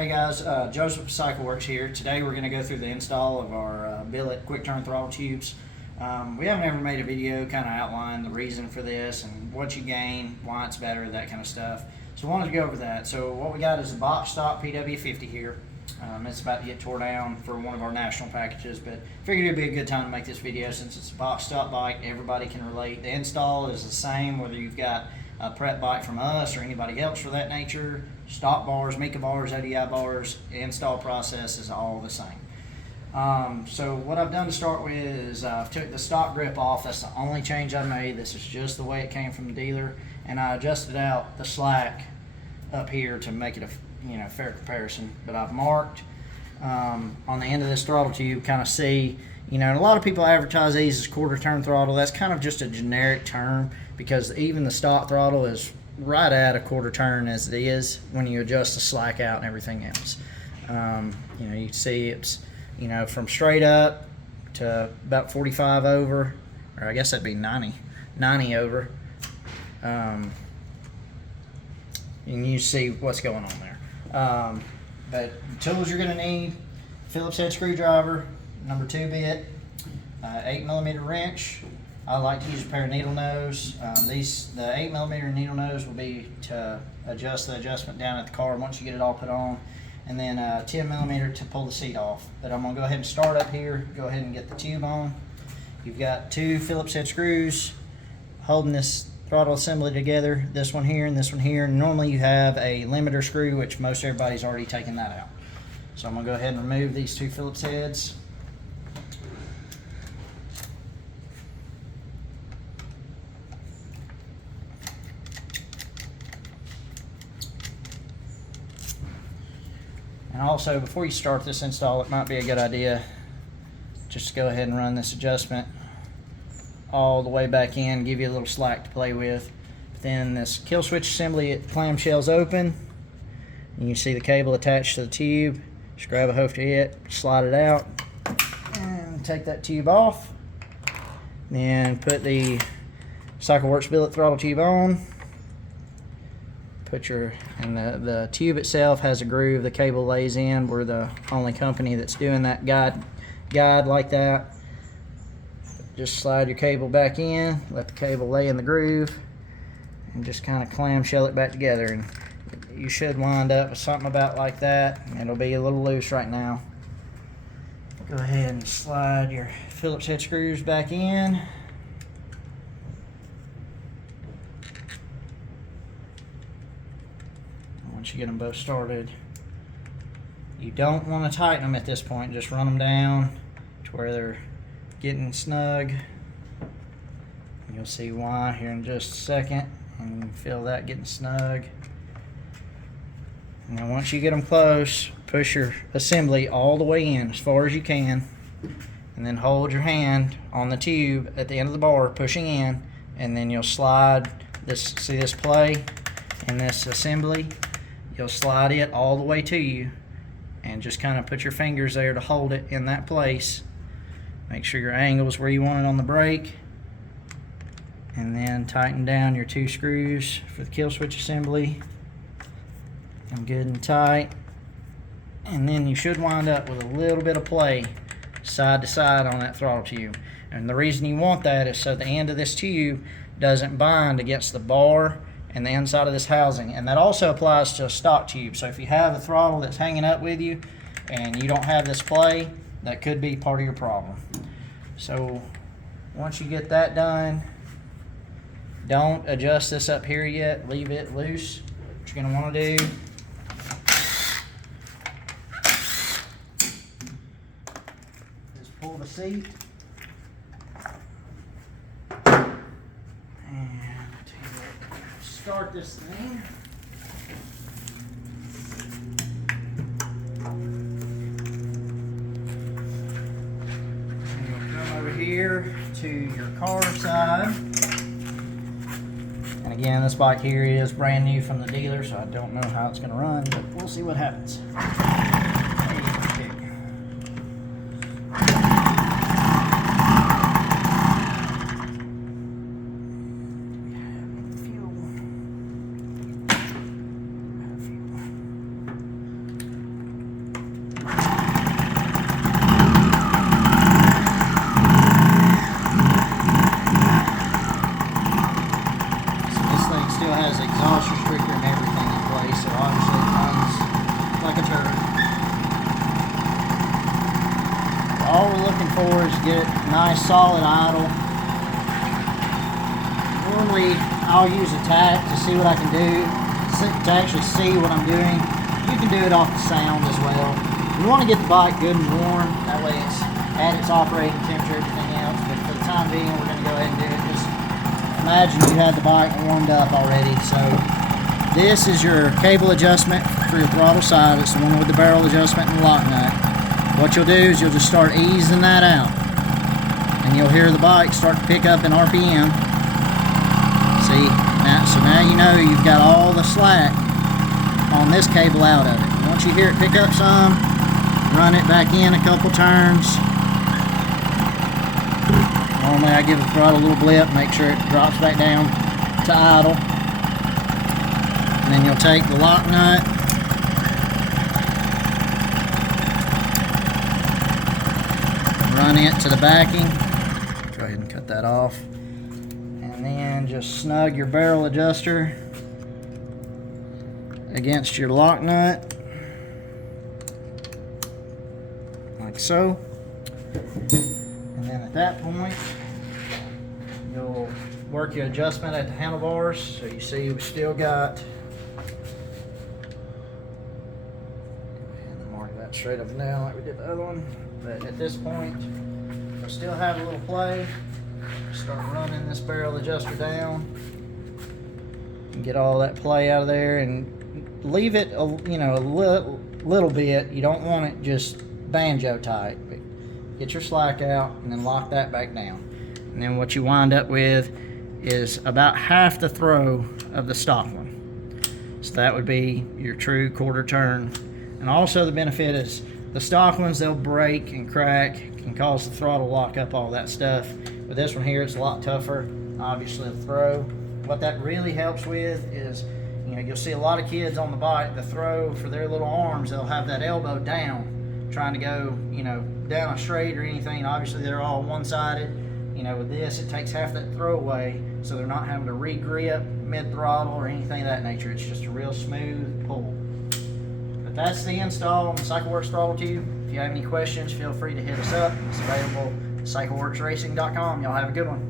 Hey guys, Joseph with CycleWorx here. Today we're going to go through the install of our billet quick turn throttle tubes. We haven't ever made a video kind of outline the reason for this and what you gain, why it's better, that kind of stuff. So I wanted to go over that. So what we got is a box stock PW50 here. It's about to get tore down for one of our national packages, but figured it'd be a good time to make this video since it's a box stock bike. Everybody can relate. The install is the same whether you've got a prep bike from us or anybody else for that nature. Stock bars, Mika bars, ODI bars, install process is all the same. So what I've done to start with is I've took the stock grip off. That's the only change I made. This is just the way it came from the dealer, and I adjusted out the slack up here to make it a fair comparison. But I've marked on the end of this throttle tube, kind of see, and a lot of people advertise these as quarter turn throttle. That's kind of just a generic term because even the stock throttle is right at a quarter turn as it is when you adjust the slack out and everything else. You can see it's from straight up to about 45 over, or I guess that'd be 90 over. And you see what's going on there. But the tools you're going to need: Phillips head screwdriver, number 2 bit, 8mm wrench. I like to use a pair of needle nose. The 8mm needle nose will be to adjust the adjustment down at the car once you get it all put on, and then 10mm to pull the seat off. But I'm going to go ahead and start up here, go ahead and get the tube on. You've got 2 Phillips head screws holding this throttle assembly together, this one here and this one here. And normally you have a limiter screw, which most everybody's already taken that out. So I'm going to go ahead and remove these 2 Phillips heads. And also, before you start this install, it might be a good idea just to go ahead and run this adjustment all the way back in, give you a little slack to play with. But then this kill switch assembly, it clamshells open, and you see the cable attached to the tube. Just grab a hoof to it, slide it out, and take that tube off. Then put the CycleWorx billet throttle tube on. And the tube itself has a groove the cable lays in. We're the only company that's doing that guide like that. Just slide your cable back in, let the cable lay in the groove, and just kind of clamshell it back together. And you should wind up with something about like that. It'll be a little loose right now. Go ahead and slide your Phillips head screws back in. Once you get them both started, you don't want to tighten them at this point. Just run them down to where they're getting snug. You'll see why here in just a second, and you can feel that getting snug. And then once you get them close, push your assembly all the way in as far as you can, and then hold your hand on the tube at the end of the bar pushing in, and then you'll slide this. See this play and this assembly? You'll slide it all the way to you, and just kind of put your fingers there to hold it in that place. Make sure your angle is where you want it on the brake, and then tighten down your 2 screws for the kill switch assembly. And good and tight, and then you should wind up with a little bit of play side to side on that throttle tube. And the reason you want that is so the end of this tube doesn't bind against the bar and the inside of this housing. And that also applies to a stock tube. So if you have a throttle that's hanging up with you and you don't have this play, that could be part of your problem. So once you get that done, don't adjust this up here yet, leave it loose. What you're going to want to do, is pull the seat, start this thing. And you'll come over here to your car side. And again, this bike here is brand new from the dealer, so I don't know how it's going to run, but we'll see what happens. for is get it nice solid idle. Normally I'll use a tack to see what I can do, to actually see what I'm doing. You can do it off the sound as well. You want to get the bike good and warm, that way it's at its operating temperature, everything else, but for the time being we're going to go ahead and do it. Just imagine you had the bike warmed up already. So this is your cable adjustment for your throttle side. It's the one with the barrel adjustment and lock nut. What you'll do is you'll just start easing that out, and you'll hear the bike start to pick up in RPM. See, so now you know you've got all the slack on this cable out of it. Once you hear it pick up some, run it back in a couple turns. Normally I give the throttle a little blip, make sure it drops back down to idle. And then you'll take the lock nut, run it to the backing. Go ahead and cut that off. And then just snug your barrel adjuster against your lock nut, like so. And then at that point, you'll work your adjustment at the handlebars. So you see we've still got, and mark that straight up and down like we did the other one. But at this point, we'll still have a little play. Start running this barrel adjuster down and get all that play out of there, and leave it a little bit. You don't want it just banjo tight, but get your slack out and then lock that back down. And then what you wind up with is about half the throw of the stock one. So that would be your true quarter turn. And also the benefit is the stock ones, they'll break and crack, can cause the throttle lock up, all that stuff. But this one here, it's a lot tougher, obviously, to throw. What that really helps with is, you'll see a lot of kids on the bike, the throw for their little arms, they'll have that elbow down, trying to go, down a straight or anything. Obviously, they're all one-sided. With this, it takes half that throw away, so they're not having to re-grip mid-throttle or anything of that nature. It's just a real smooth pull. But that's the install on the CycleWorx throttle tube. If you have any questions, feel free to hit us up. It's available at CycleWorxRacing.com. Y'all have a good one.